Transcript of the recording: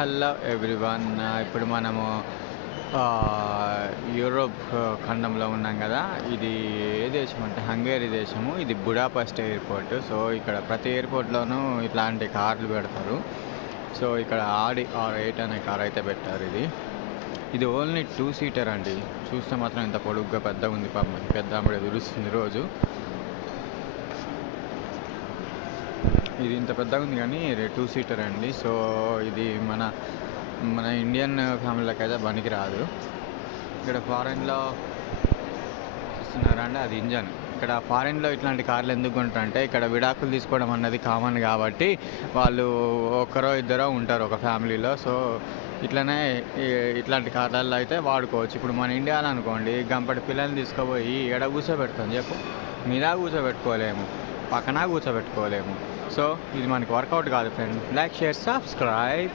Hello everyone. ఇప్పుడు మనము Europe ఖండంలో ఉన్నాం కదా. ఇది ఏ దేశం అంటే హంగేరీ దేశము. ఇది బుడాపెస్ట్ ఎయిర్పోర్ట్. సో ఇక్కడ ప్రతి ఎయిర్పోర్ట్లోనూ ఇట్లాంటి కార్లు పెడతారు. సో ఇక్కడ ఆడి R8 అనే కార్ అయితే పెట్టారు. ఇది ఓన్లీ 2 సీటర్ అండి. చూస్తే మాత్రం ఇంత పొడుగ్గా పెద్దగా ఉంది. పాపం పెద్ద ఆవిడ ఎదురుస్తుంది రోజు. ఇది ఇంత పెద్దగా ఉంది కానీ 2 సీటర్ అండి. సో ఇది మన మన ఇండియన్ ఫ్యామిలీకి అయితే పనికి రాదు. ఇక్కడ ఫారెన్లో చూస్తున్నారా అండి, అది ఇంజన్. ఇక్కడ ఫారెన్లో ఇట్లాంటి కార్లు ఎందుకు కొంటారంటే ఇక్కడ విడాకులు తీసుకోవడం అన్నది కామన్ కాబట్టి వాళ్ళు ఒక్కరో ఇద్దరో ఉంటారు ఒక ఫ్యామిలీలో. సో ఇట్లనే ఇట్లాంటి కార్లలో అయితే వాడుకోవచ్చు. ఇప్పుడు మన ఇండియాలో అనుకోండి, గంపటి పిల్లల్ని తీసుకుపోయి ఎడ కూర్చోబెడతాం చెప్పు. మీద కూర్చోబెట్టుకోలేము, పక్కన కూర్చోబెట్టుకోలేము. సో ఇది మనకి వర్కౌట్ కాదు ఫ్రెండ్. Like, share, subscribe.